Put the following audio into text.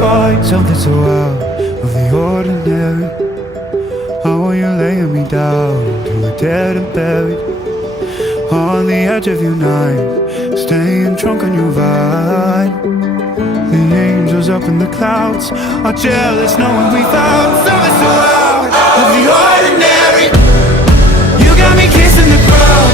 find something so out of the ordinary. How are you laying me down to a dead and buried on the edge of your knife, staying drunk on your vine. The angels up in the clouds are jealous knowing we found something so out of the ordinary. You got me kissing the ground,